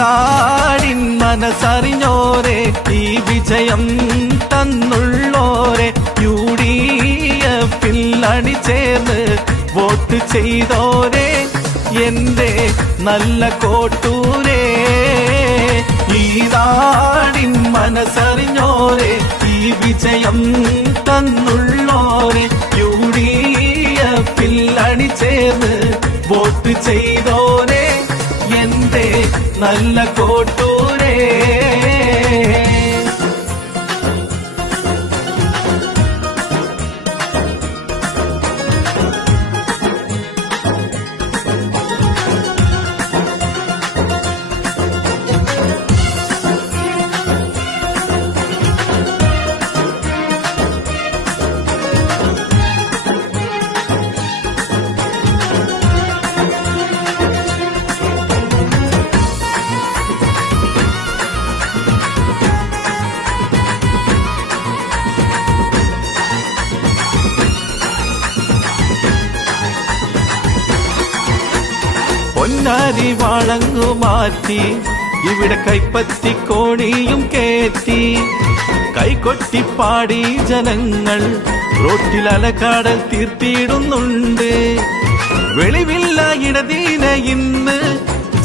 നാടിൻ മനസ്സറിഞ്ഞോരെ, ഈ വിജയം തന്നുള്ളോരെ, UDF-ൽ അണിചേർന്ന് വോട്ട് ചെയ്തോരെ, എന്റെ നല്ല കോട്ടൂരേ. ഈ നാടിൻ മനസ്സറിഞ്ഞോരെ, ഈ വിജയം തന്നുള്ളോരെ, UDF-ൽ അണിചേർന്ന് വോട്ട് ചെയ്തോരെ, എന്റെ നല്ല കോട്ടൂരേ. പൊന്നാരി വാളങ്ങു മാറ്റി, ഇവിടെ കൈപ്പത്തി കോണിയും കേറ്റി, കൈകൊട്ടിപ്പാടി ജനങ്ങൾ റോട്ടിൽ അലക്കാടൽ തീർത്തിയിടുന്നുണ്ട്. വെളിവില്ല ഇടതീനെ ഇന്ന്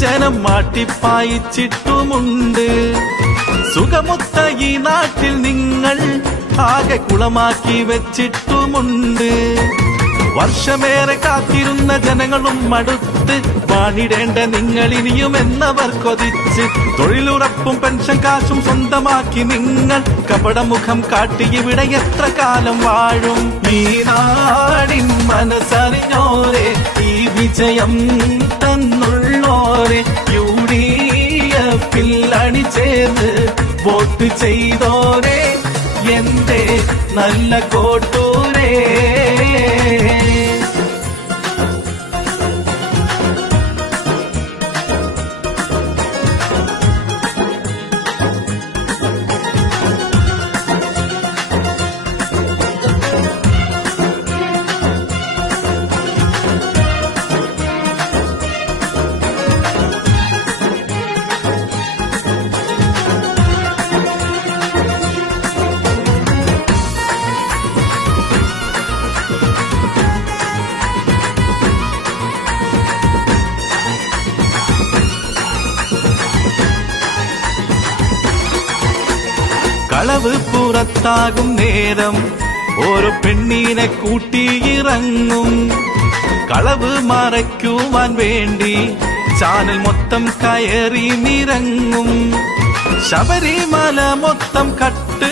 ജനം മാട്ടിപ്പായിച്ചിട്ടുമുണ്ട്. സുഖമൊത്ത ഈ നാട്ടിൽ നിങ്ങൾ ആകെ കുളമാക്കി വെച്ചിട്ടുമുണ്ട്. വർഷമേറെ കാത്തിരുന്ന ജനങ്ങളും മടുത്ത് വാണിടേണ്ട നിങ്ങൾ ഇനിയും എന്നവർ കൊതിച്ച്, തൊഴിലുറപ്പും പെൻഷൻ കാശും സ്വന്തമാക്കി നിങ്ങൾ കപടമുഖം കാട്ടി ഇവിടെ എത്ര കാലം വാഴും? ഈ നാടിൻ മനസ്സറിഞ്ഞോരെ, ഈ വിജയം തന്നുള്ളോരെ, UDF-ൽ അണിചേർന്ന് വോട്ട് ചെയ്തോരെ, എന്റെ നല്ല കോട്ടൂരേ. കളവ് പുറത്താകും നേരം ഓരോ പെണ്ണീനെ കൂട്ടിയിറങ്ങും. കളവ് മറയ്ക്കുവാൻ വേണ്ടി ചാനൽ മൊത്തം കയറി നിറങ്ങും. ശബരിമല മൊത്തം കട്ട്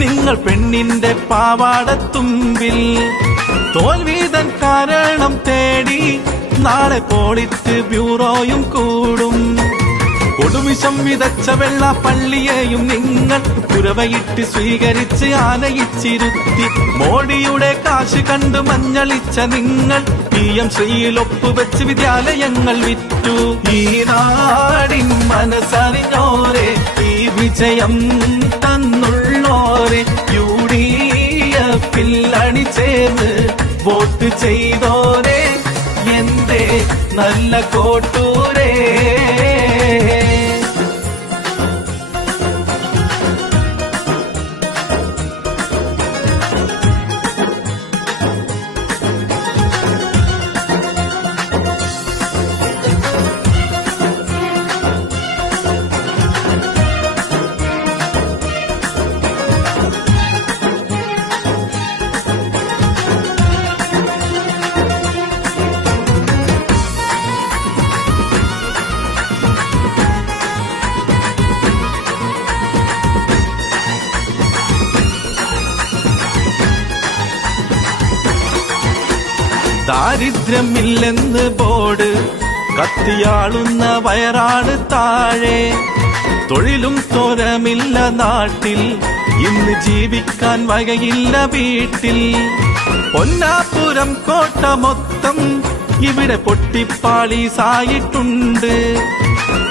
നിങ്ങൾ പെണ്ണിന്റെ പാവാടത്തുമ്പിൽ. തോൽവീതൻ കാരണം തേടി നാളെ പോളിറ്റ് ബ്യൂറോയും കൂടും. കൊടുമിശം വിതച്ച വെള്ള പള്ളിയെയും നിങ്ങൾ കുരവയിട്ട് സ്വീകരിച്ച് ആനയിച്ചിരുത്തി. മോഡിയുടെ കാശ് കണ്ട് മഞ്ഞളിച്ച നിങ്ങൾ PM ശ്രീയിൽ ഒപ്പുവെച്ച് വിദ്യാലയങ്ങൾ വിറ്റു. ഈ നാടിൻ മനസ്സറിഞ്ഞോരെ, ഈ വിജയം തന്നുള്ളോരെ, UDF-ൽ അണിചേർന്ന് വോട്ട് ചെയ്തോരെ, എന്റെ നല്ല കോട്ടൂരേ. ദാരിദ്ര്യമില്ലെന്ന് ബോർഡ് കത്തിയാളുന്ന വയറാണ് താഴെ. തൊഴിലും തോരമില്ല നാട്ടിൽ, ഇന്ന് ജീവിക്കാൻ വകയില്ല വീട്ടിൽ. പൊന്നാപുരം കോട്ട മൊത്തം ഇവിടെ പൊട്ടിപ്പാളീസായിട്ടുണ്ട്.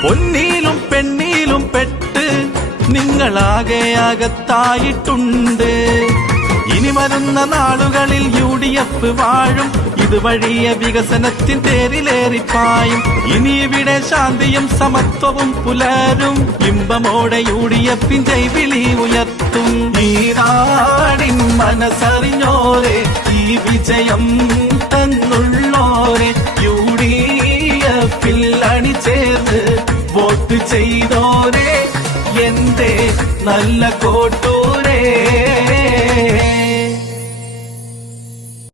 പൊന്നിയിലും പെണ്ണിയിലും പെട്ട് നിങ്ങളാകെ അകത്തായിട്ടുണ്ട്. ഇനി വരുന്ന നാളുകളിൽ UDF വാഴും, ഇതുവഴിയ വികസനത്തിൻ തേരിലേറിപ്പായും. ഇനി ഇവിടെ ശാന്തിയും സമത്വവും പുലരും, ഇമ്പമോടെ UDF ജൈവിളി ഉയർത്തും. ഈ നാടിൻ മനസ്സറിഞ്ഞോരെ, ഈ വിജയം തന്നുള്ളോരെ, UDF അണിചേർന്ന് വോട്ട് ചെയ്തോരെ, എന്റെ നല്ല കോട്ടൂരേ.